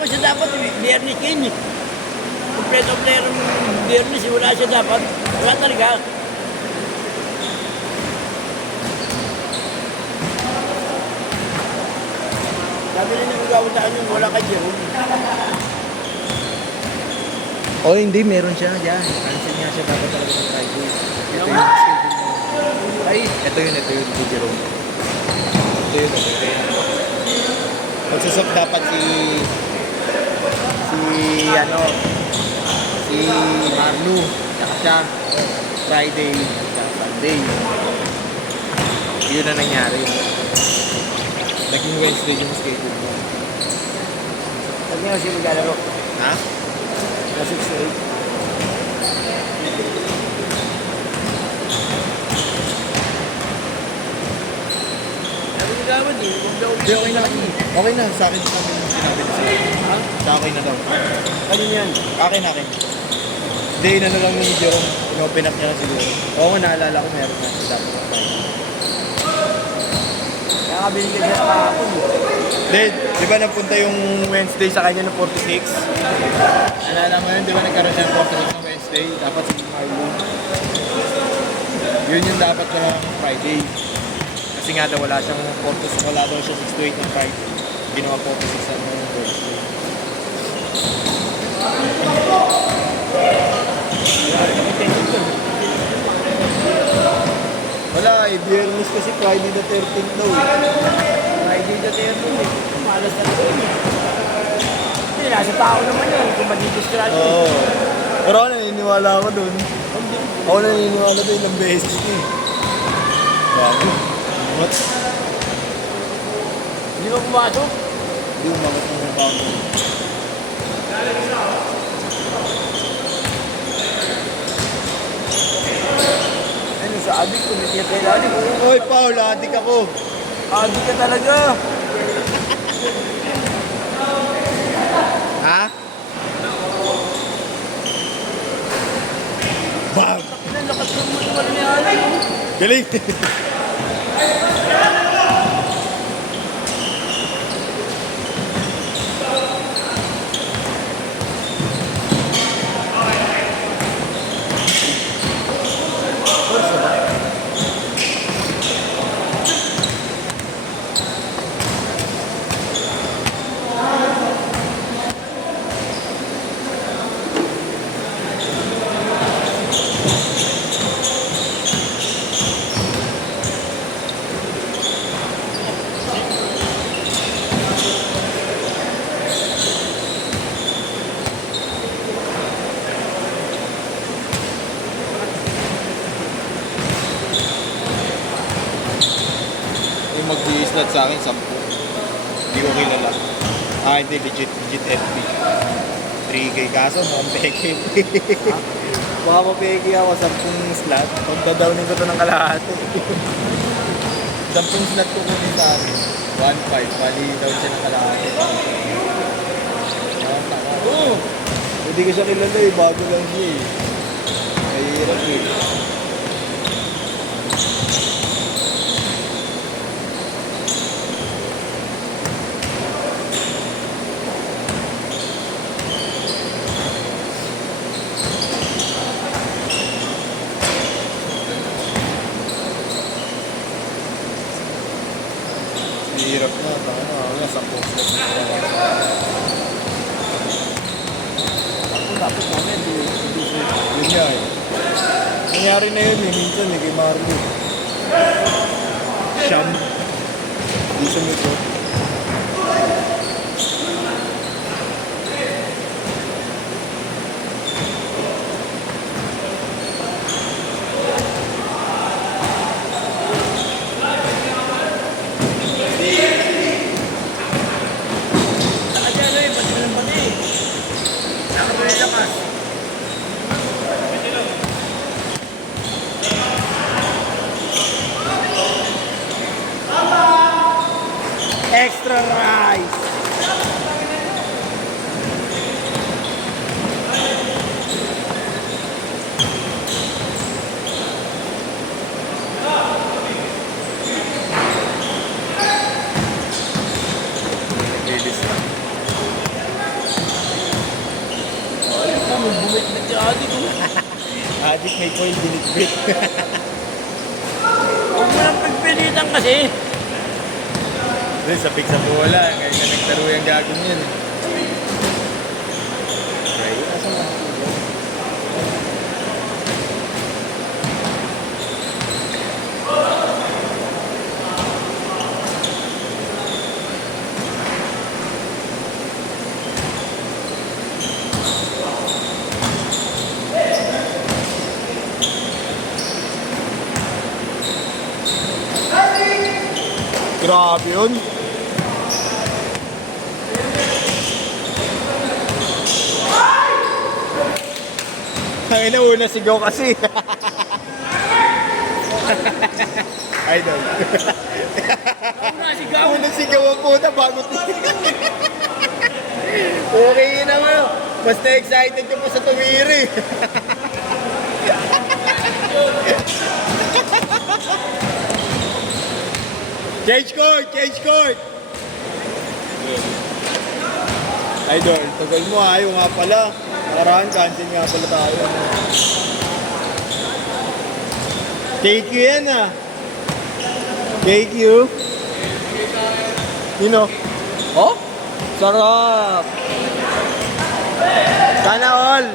naman siya dapat, Biyernes yun eh. Kompleto player ng Biyernes, wala siya dapat. Wala talaga. Sabi rin yung gawataan yung wala kay Jerome. O hindi, meron siya. Yan. Cancel nga siya dapat talaga ng Friday. Ito yung schedule mo. Ay, ito yun, si Jerome. Ito yun. Magsusok dapat si Marlu. Saka siya. Friday. Saka Sunday. Yun na nangyari. Naging Wednesday yung schedule mo. Sabi nga siya maglalaro. Ha? Na 6 to 8. Sabi niya dapat eh. Hindi, okay na. Okay na. Sa akin yung sinabi na sa'yo. Ha? Sa akin na daw. Kanina yan. Akin. Hindi, na lang yung Jerome. Inopen up niya na siguro. Oo nga, naalala ko meron na siya dapat. Kaya ka binigyan siya kahapon eh. Hindi, di ba napunta yung Wednesday sa kanya ng 46? Naalala mo yun, di ba nagkaroon siya ng 46 ng Wednesday? Dapat si Marlo. Yun yung dapat na Friday. Kasi nga daw wala siyang 46, wala daw siya 6 to 8 ng Friday. Ginawa 46 ang Wednesday. Wala eh, Biyernes kasi Friday the 13th daw eh. Friday the 13th eh. Malas na ito eh. Hindi, nasa tao naman yun. Kung madidistract yun. Oo. Pero ako naniniwala ako dun. Ako naniniwala doon ilang beses eh. Bago. What? Hindi mo pumasok? Hindi umakot ng bago. Ano sa adik ko, may kailangan ko. Oy, Paul, adik ako. Adik ka talaga. Ha? Bam! Lakas ng mga ni Adik. Galing! Yung mag-i-slot sa akin, 10. Hindi ko kilala. Hindi, legit FB. 3K kaso, mukhang peke. Baka mapeke ako, 10 slot. Pagdadownin ko to ng kalahati. 10 slot ko kunin sa akin. 1.5, bali down siya ng kalahati. Oo! Hindi ko siya kilala eh, bago lang siya eh. Mahirap eh. Hirap na, wala 10 slot na Tapos namin, hindi siya. yun nga eh. Nangyari na yun eh, minsan eh, kay Marlo. Siyam. Di sumikot. Nakadyan eh, pati ng pati. Nakadyan lakas. Bumit na si Adi ko. Adik may coil binitbit. Huwag mo nang pagpilitan kasi. Doon, sabik sa bola. Ngayon na nagtaro yung gagawin yun. Okay, asan na? Grabe yun. Ang una sigaw kasi. Idol. Una sigaw ang puta bago okay yun naman. Basta excited ka pa sa tumiri. Change court! Change court! Idol, tagal mo ha. Yung nga pala. Nakaraan, cancel nga pala tayo. KQ yan ah. KQ. Sino? Oh? Sarap! Sana all!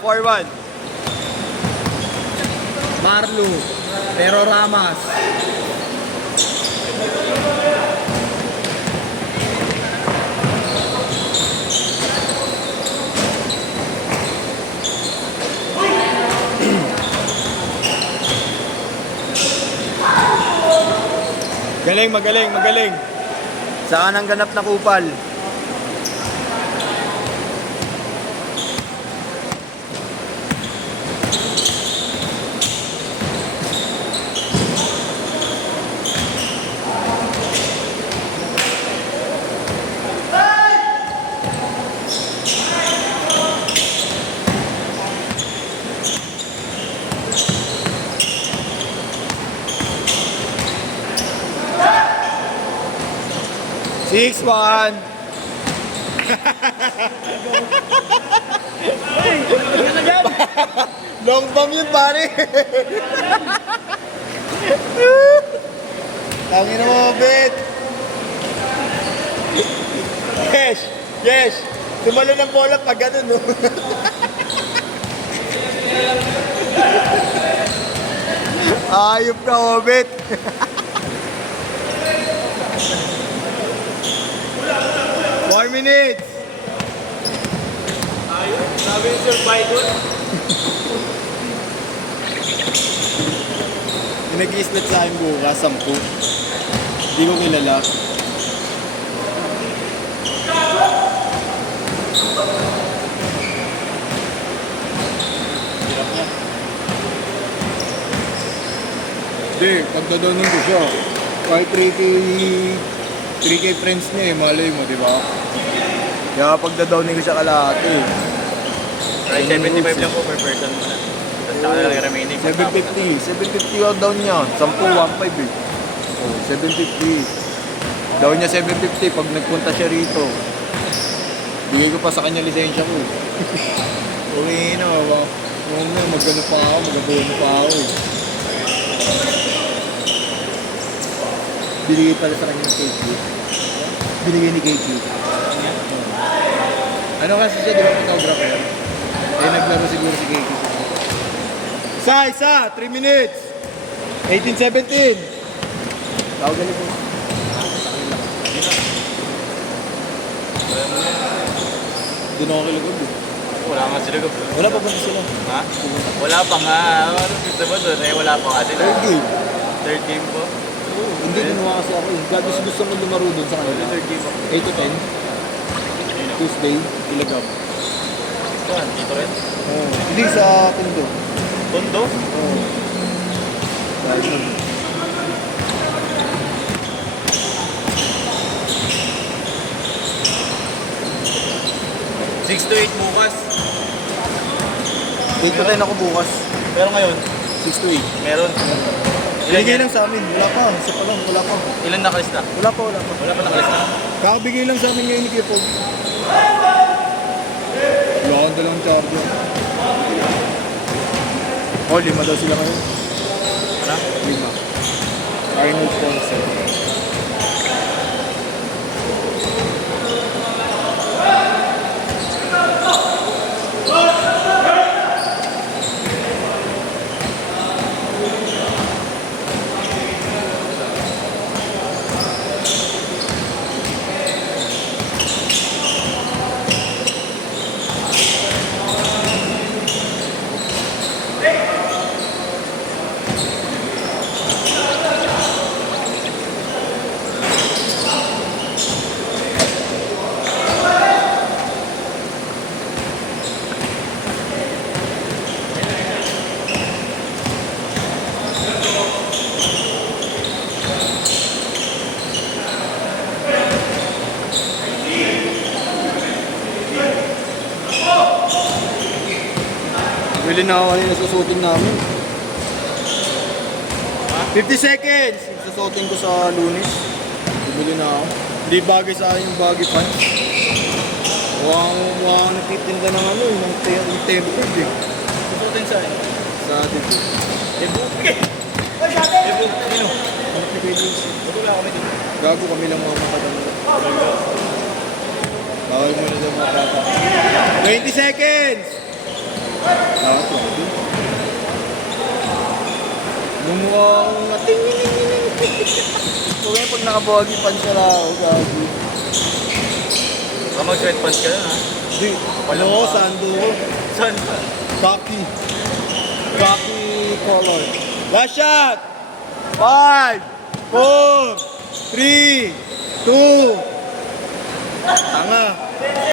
Four-one. Marlo, pero Ramas. Magaling. Saan ang ganap na kupal? Six, one. Long bomb yun, pare. Tangin mo, bet. Yes. Tumalo ng bola pag ganun, no? Ayop ka, Obet. Four minutes. Ayun, sabi yung survival. Yung nag-i-split sa akin bukas, 10. Hindi ko kilala. Hirap niya. Hindi, pagdadoonin ko siya. Kahit 3K friends niya eh, malay mo, di ba? Kaya pagdadownin ko siya kalahati. Ay, 75 lang po per person muna. Tapos saka lang yung remaining. 750 yung down niya. 10, 1.5 eh. Oh, 750. Down niya 750 pag nagpunta siya rito. Bigay ko pa sa kanya lisensya ko. Okay na, ba? Kung na, mag-ano pa ako, mag-abono pa ako eh. Binigay pala sa kanya ng KQ. Binigay ni KQ. Ano kasi siya, di ba photographer? Eh, naglaro siguro si KQ. Isa! 3 minutes! 18-17! Tawag galing po. Doon ako kilagod eh. Wala nga sila. Wala pa ba sila? Ha? Wala pa nga. Ano gusto mo doon? Eh, wala pa nga sila. Third game. Third game po? Hindi, ginawa kasi ako eh. Gusto mo lumaro doon sa kanila. Third game po. 8 to 10. Tuesday, Ilagam. Saan? Dito rin? Oh. Hindi, sa Tondo. Tondo? Oo. Dahil nun. Six to 8 bukas. 8 to 10 ako bukas. Pero ngayon, 6 to 8. meron. Binigay lang sa amin. Wala pa. Isa pa lang. Wala pa. Ilan nakalista? Wala pa. Wala pa. Wala pa nakalista. Kakabigay lang sa amin ngayon ni Kuya Pog. Wala akong dalang charger. Oh, 5 daw sila ngayon. Ano? 5. Arnold sponsor. Bili na ako kanina sa shooting namin. 50 seconds! Sa shooting ko sa Lunes. Bibili na ako. Hindi bagay sa akin yung bagay pants. Mukhang nagtitinda ng ano, yung tempered eh. Susutin sa akin. Sa atin. Ebuke. Sino? Bago lang ako may dito. Gago kami lang mga makadama. Bawal mo na daw mga bata. 20 seconds! Ako, pwede. Lumuha akong nating. Kaya pag nakabuhagi pants ka lang ako, gago. Baka mag-sweatpants ka na ha? Hindi. Ano ko, sando ko. Saan? Khaki. Khaki color. Last shot! 5, 4, 3, 2. Tanga.